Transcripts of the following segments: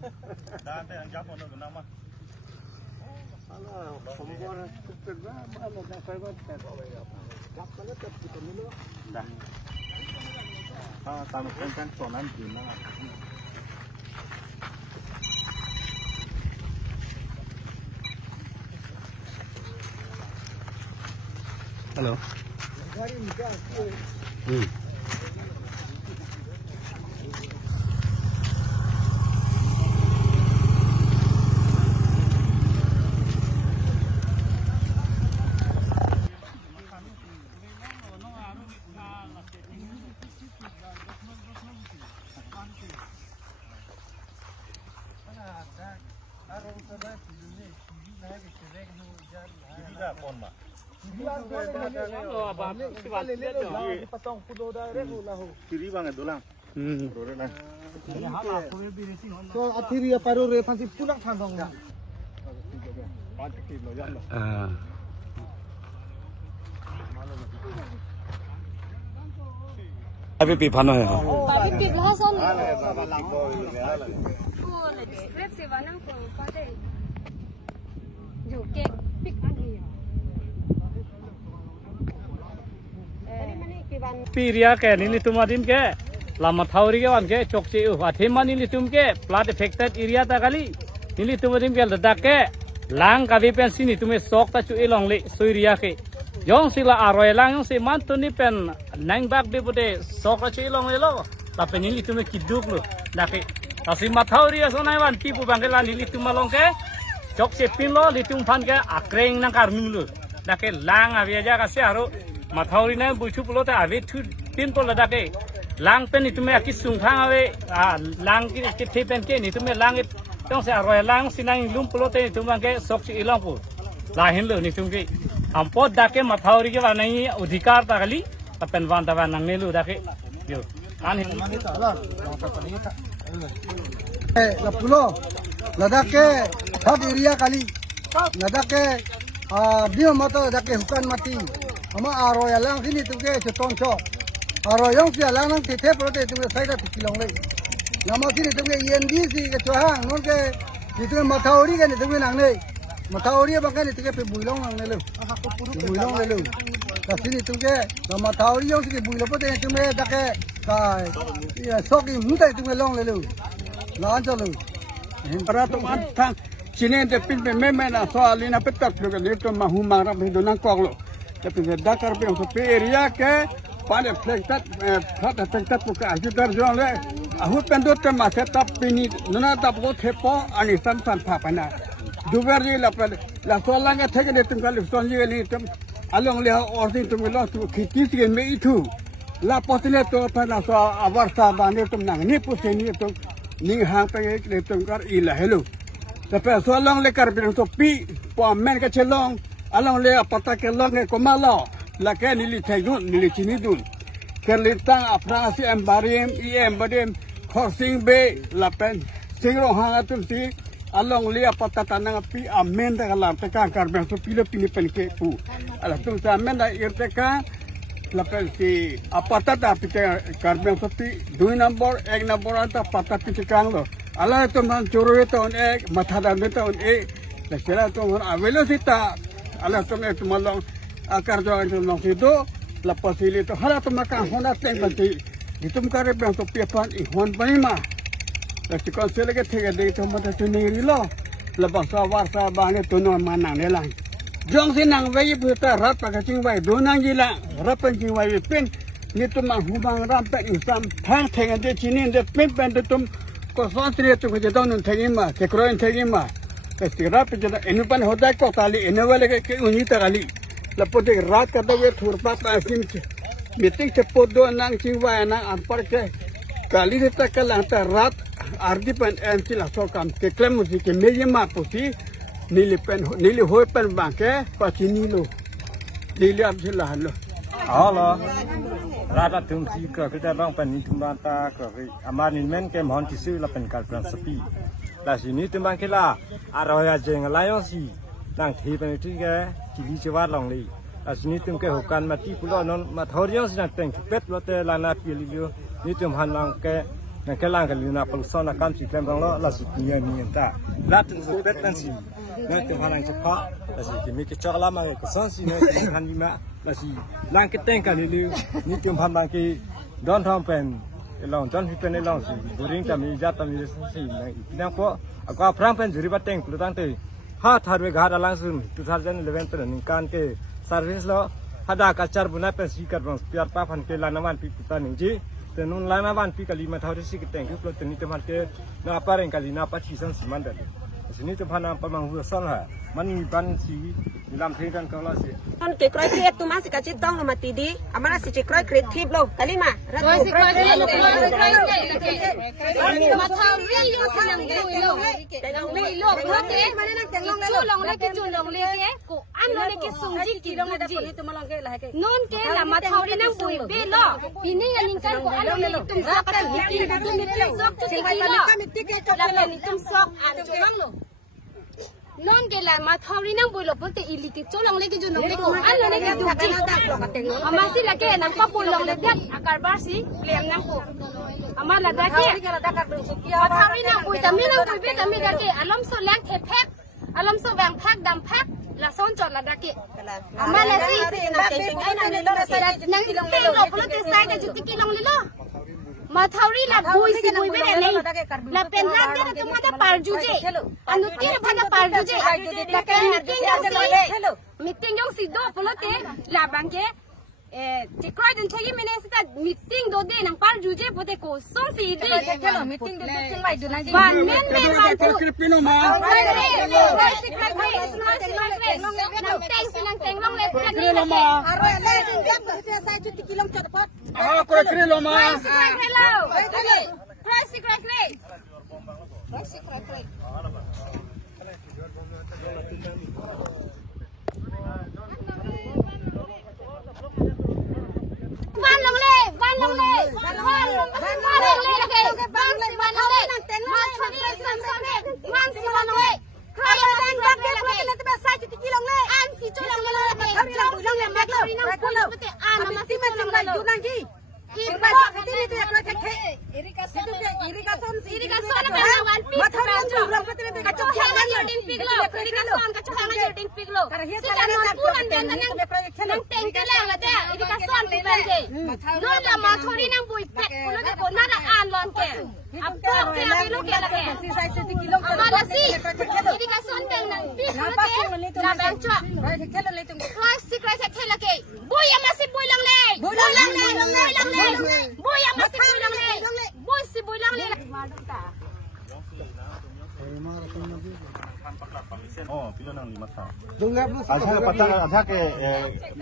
Dah ada yang jawab orang nama. Alah, semua kerja mana dah saya buat jawab mana tak kita dulu. Dah. Tamu kan soalan gimana? Hello. Kiri banget dolang. So akhirnya paru refansi pulang sambang. Tapi pipano ya. Tapi piplah son. Let's see one for pate. Jo cake pick lagi. Piria ke nili tumadim ke lama thauri ke wan ke chokche athema nili tum ke plat affected area ta kali nili tumadim ke ladak ke lang kabi pen sini tume sok ta chu elong le soiria ke jong sila aroi lang se man tu ni pen nang bak de bude sok ta chu elong le lo ta pen nili tume kiduk lo dake asi mathauri asonai wan tipu bangela nili tumalong ke chokche pin lo litum phan ke akreng nang karming lo dake lang avia ja ka se aro Mathauri na bucu pulau ta awe tu pin pulau dah ke lang pen itu me akis sungthang awe lang ke pen ke itu me lang itu se aroi lang sinang lum pulau te itu mangke sok si ilang pu lahin lo itu ke ampot dah ke mathauri ke wana ini udhikar ta kali pen wan ta wana nelu dah ke yo anin La pulau ladak ke hab area kali ladak ke bio mata ladak ke hukan mati. Ama aroi alang sini tu ke seton co. Aroi yang si alang nang tithe prote tu saya dah tikilong lagi. Nama sini tu ke ENDC ke cuahang, non ke itu mathauri kan itu nang ni. Mathauri bangkan itu ke pebuilong nang nelu. Pebuilong nelu. Sini tu ke mathauri yang si builong prote tu me dah ke soki muda itu ke long nelu. Lan co lu. Para tu antang sini de pin pe memena soalina petak tu ke itu mahumang rap hidup nang kok lu. Tapi Dakar pe untuk area ke pada flektat flektat buka ajudan jual le ahu pendut ke masa tapi ni nana tak boleh tepo anisan tanpa pana dua je la soalan ke thek ni tunggal soalan je ni tum along le ordin tum lo tu khiti ke me itu la potile to pana so awarsa bane tum nang ni puseni tum ning hang pe ke tum kar ila hello tapi soalan le kar pe to pi po men ke chelong along le apata ke long ke komalo la ke nili thaigun nili chinidun ke litang aprang si embariem badem khorsing be la pen singro hanga tum si along le apata tanang pi amen da la te ka karben so pilo pini pen ke pu ala tum sa amen da irte ka la pen si apata da pi karben so pi 2 number 1 number anta pata pi kang lo ala tum man churu ton ek matha da ton ek la sera tum avelo sita Alah tu me tu malang akar jo tu malang itu la posibilito hala tu makan honda teng banti itu mukare bang tu piapan ihon panima la si konsele ke thege de tu mata tu niri lo la bangsa warsa bange tu no manang ne lang jong sinang wei buta rat pa ching wai do nang ji la rat pa ching wai pen ni tu mang humang ram pe insam thang thege de chinin de pen pen tu ko son tri tu ke don nun thege ma ke kroin thege ma Estirap jadi enupan hoda kok kali enawal ke unita kali lepas itu rat kata we thurpat asim meeting cepot do nang cingwa nang ampar ke kali kita kalang rat ardi pan MC lah sokam ke klem musik ke meja mapusi nili hoi pen bangke pasti nilo nili abdullah lo. Allah rata tumsi ke kita bang pen itu mata ke amanin men ke mohon tisu la pen kalpran sepi. Lah sini tumbang kela arwah jeng layon si nang thi pen itu ke cili cewat long li. Lah sini tum ke hukan mati pulau non mathoriang si nang teng pet lo te lana pilio ni tum han lang ke นั่นแค่ล่างกันลีน่าปลุกซ้อนนักการจีแกมบางล้อล่าสุดมีอันตาลัดถึงสุดเป็ดนั่นสินั่นเป็นพลังเฉพาะล่าสุดจะมีกิจกรรมอะไรก็ซ้อนสินั่นเป็นพันธุ์มาล่าสุดล่างก็แต่งกันเร็วนี่จุ่มพันบางกีดอนทอมเป็นลองจนพิเป็นลองสิบุริงจะมีจัดตมีสินั่นพวกก็พร้อมเป็นจุดที่แต่งปลุกตั้งแต่ห้าทาร์เวกหาลังสุด2011เป็นนิการเกซาร์วิสล้อหาดากัจจาร์บุญเป็นสีกันบางสปีอาร์ป้าพันเกลานาวันปีกุตานิจีแต่นู่นลานาวันปีกาลีมาทาวริสิกแต่งยุคเราแต่นี่จะพันเกน่าปาร์เองกาลีน่าปัจฉิสันสิมันเดลสินี่จะพันนาประมาณหัวสันฮะมันมีบันสีมีลำเทียนกันแล้วสิตอนเกิดครอยเครียดตัวมาสิกาจิตต้องมาตีดีอามาสิจิครอยเครียดทิพย์โลกกะลิมารัตโตครอยเครียดมาทำเรื่องโยสินังเกโลแต่ลงเลยโลกเพราะเกมาเนี่ยนั่งแต่ลงเลยลงเลยจุลงเลยเกกูอันลงเลยเกสุงจิกี่ลงเลยจีนนเกละมาทำเรื่องบุยเบลล์ปีนี้ยังกันกูอันลงเลยตุ้มซอกกันมีตุ้มซอกจุดกี่โลแล้วเป็นตุ้มซอกอันจุดบ้างโลนอนเกล้ามาทำเรื่องบุยหลบเพราะแต่อีลิกิโจลงเลยจุลงเลยกูอันลงเลยจุดกี่อามาสิละเกนังป้าปุลงเลยเด็กอากาศบ้าสิเปลี่ยนนังกูอามาละเด็กมาทำเรื่องบุยแต่ไม่นั่งบุยเบี้ยแต่ไม่เด็กอารมณ์โซแรงเทปแพ็กอารมณ์โซแบงแพ็กดำแพ็กละซ้อนจอดละเด็กอามาละสินังเต็งหลบเพราะแต่ใส่แต่จุดกี่ลงเลยล่ะมาทำเรื่องบุยสิบุยเบี้ยเลยละเป็นร้านเด็กที่มาได้ปาร์จูเจอันนู้นที่มาได้ปาร์จูเจละเป็นมิติ้งยองสิโดเพราะแต่ละบังเกจิครอยจนใช้ยังไม่ได้สิแต่มิติ้งโดเดนังปาร์จูเจเพราะแต่กูส่งสีดีมิติ้งโดเดจังไรดูนะวันเมนวันพูดร้อยสิครอยนังเต็งสินังเต็งลงเลยพันนี่ละมาอร่อยเลยจริงเด็กเสียใจจุดที่กิโลเมตรพัดครอยเครียดลงมาร้อยสิครอยเครียดวันลงเลยวันลงเลยวันลงเลยวันลงเลยวันลงเลยมาชนเลยสันสันเลยวันสิวันลงเลยใครยังเล่นกันเดี๋ยวเราจะเล่นแต่ใส่จุดที่ลงเลยอันสิจุดลงเลยมาทำเราลงเลยมาเลยมาเลยอันมาสิมันลงเลยจุดนั่งกี่อีกแบบที่นี่จะเราจะเทอิริกาซอนเป็นวันปีกระจุกแข่งกันอยู่ดินปีกโลอิริกาซอนกระจุกแข่งกันอยู่ดินปีกโลสิการนอนพูดอันเดียวนั่งเต็งกันแล้วละเจ้าอิริกาซอนเป็นเจนอนละมาทอรีนั่งบุยเป็ดคุณลูกคนน่าจะอ่านลอนแกอับตัวแกไม่รู้แกละแกมาละสิอิริกาซอนเป็นนั่งปีกละแกละแบงจ้าคลาสสิกไรเทละแกบุยยังมาสิบุยลังเลยบุยลังเลยบุยยังมาสิบุยลังเลยบุยสิบุยลังเลย Oh, pilo nang lima tahun. Dengar lu. Aja ke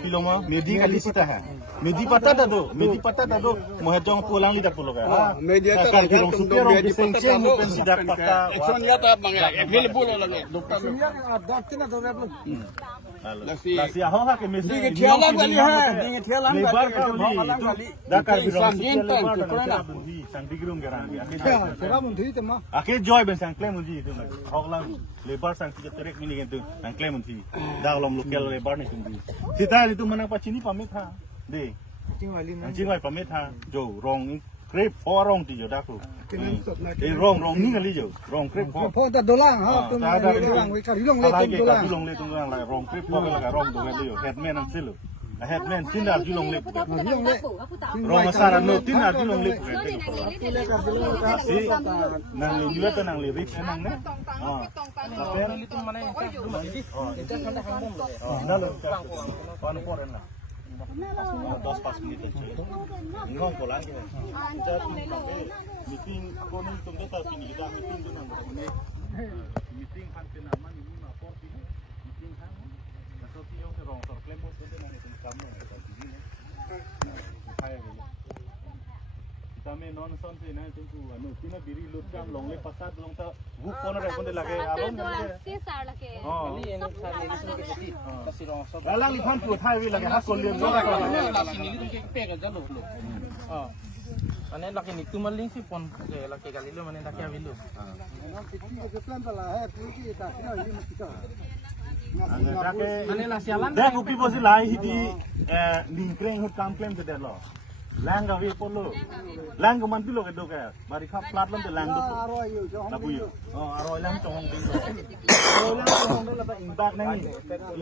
pilo mah medi kali sita hai. Medi patah dah do. Mohajong pulang lidak pulo ka. Media tu kan kirong supir di sencen pen sidak patah. Action ya ta bang ya. Mil pulo lagi. Sebenarnya ada tina dengar lu. Lasi ahoh ha ke mesi. Dingin thialan kali ha. Dingin thialan kali. Dakar kirong supir bundi sang digrum gerang. Serah mundi tu mah. Akhir joy ben sang claim mundi tu. Hoklang lebar sang tiga terek mini gitu. Sang claim mundi. Dalam lokal lebar ni tundi. Kita itu mana pacini pamit ha. Deh. Cing wali pamit ha. Jo rong krep rong ti jo daklu. Rong ni kali jo. Rong krep for. For the dollar ha. Tu orang we kari long le tu dollar. Kari long le tu orang la rong krep for la rong tu le jo. Headman ang silu. Headman tindak julong le. Rong masaran no tindak julong le. Si nang le juga tu nang le rip nang ne. Tapi orang itu mana yang dulu ini? Itu sana kampung loh. Lalu kawan foreign lah. 10 pas menit aja. Ngong pulang kita. Jadi meeting kau ni tunggu tak sini kita meeting tu nang berapa meeting kan kena mana ini nak porti meeting kan. Kalau tiang ke rong sor klemo tu nang itu kamu kita sini. Kaya gitu. Kita main non son tu nang itu anu tina biri lutkan long le pasat long ta guk kona re konde lage alon ne. Sesar lagi. Lalang ni phan tu thai wi lage ha kon le no ka. Sini ni tu pe ka jalo lo. Ane laki ni tu maling si pon laki kali lo mane laki avilu. Ane la sialan. Dah upi bosi lai hidi lingkreng hut kam claim te lo. lang gawi polo lang gaman pilo ke dok ya bari khap plat lam te lang dok labu yo aroi lang chong ding aroi lang chong ding la ba imbak nang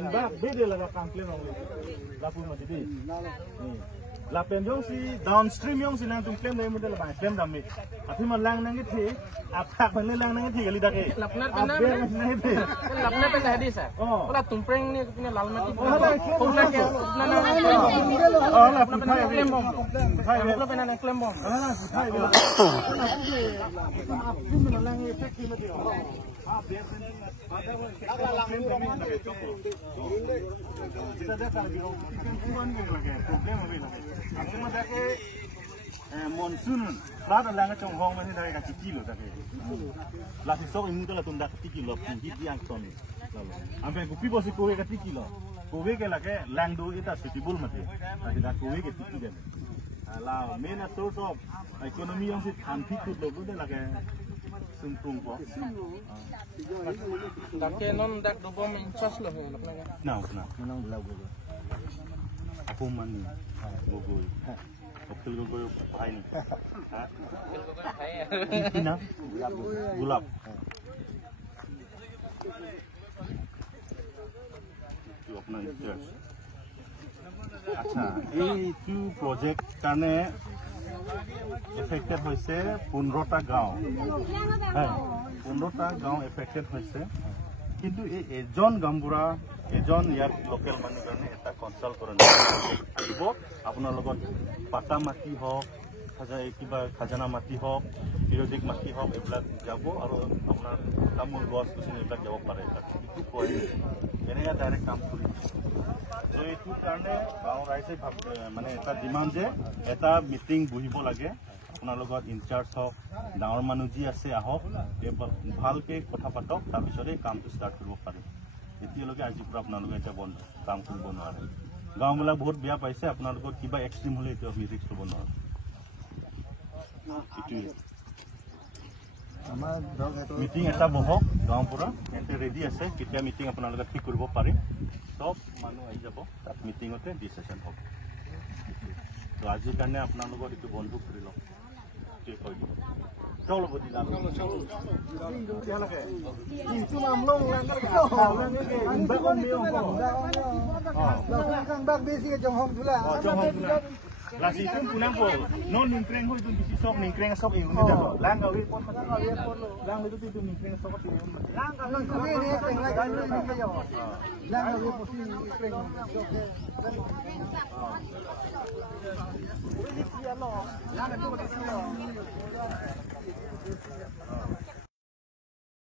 imbak bede la ka kamplem ong labu ma di la pen yong si downstream yong si nang tum claim dai model ba claim dam mi athi ma lang nang thi apak ban lang nang thi gali dake lapna pe na di sa ola tumpreng ni punya lal mati puna ke lapna pe na claim bom lapna pe na claim bom lang ni tek ki mati kita datang lagi kuan ni lagi problem apa lagi aku mah dake monsoon rada lang chong hong mani dai ka kilo dake la si sok imu la tunda kilo pinggit yang ton ampe gupi bosi kowe ka kilo kowe ke lage lang do ita suitable mate lagi da kowe ke kilo la main source of economy yang si thanti tu logo de lage sungtung ko dake non dak do bom incas lo lapna ka nang lagu aku mani logo Okil gogo pakai ni. Pina gulab. Itu अपना interest. अच्छा, itu project karena affected होइसे 15টা গাঁও। হ্যাঁ, 15টা গাঁও affected होइसे। কিন্তু এই এজন গামবুৰা এজন ইয়াত লোকেল মানুহ কাৰণে এটা কনসাল্ট কৰণ আহিব আপোনাৰ লগত পাতা মাটি হওক কিবা খাজানা মাটি হওক বিৰোধিক মাটি হওক এইবিলাক যাব আৰু আপোনাৰ তামোল গছ গছনি এইবিলাক যাব পাৰে এইটো কয় এনেকৈ ডাইৰেক্ট কাম কৰি তো এইটো কাৰণে গাঁও ৰাইজে মানে এটা ডিমাণ্ড যে এটা মিটিং বহিব লাগে আপোনাৰ লগত ইনচাৰ্জ হওক ডাঙৰ মানুহ যি আছে আহক ভালকৈ কথা পাতক তাৰপিছতে কামটো ষ্টাৰ্ট কৰিব পাৰে এতিয়ালৈকে আজিৰ পৰা আপোনালোকে এতিয়া বন্ধ কাম কৰিব নোৱাৰে গাঁওবিলাক বহুত বেয়া পাইছে আপোনালোকৰ কিবা এক্সট্ৰিম হ'লে এতিয়া আমি ৰিক্স ল'ব নোৱাৰোঁ মিটিং এটা বহক গাঁও পৰা এতে ৰেডি আছে কেতিয়া মিটিং আপোনালোকে ঠিক কৰিব পাৰে চব মানুহ আহি যাব তাত মিটিঙতে ডিচিশ্যন হ'ব তো আজিৰ কাৰণে আপোনালোকৰ এইটো বন্ধ কৰি লওক Cholo budi dalam. Cholo. Dia lagi. Itu mamlong lang ke. Imbak on dia on. Kang bak besi ke Jonghong pula. Jonghong pula. Lah situ punang po. Non ningkreng ho itu bisi sok ningkreng sok ini dah. Lang gawi pon lo. Lang itu tu ningkreng sok ti. Lang gawi ni ningkreng lagi ni kayo. Lang gawi po si ningkreng sok. Lang itu betul.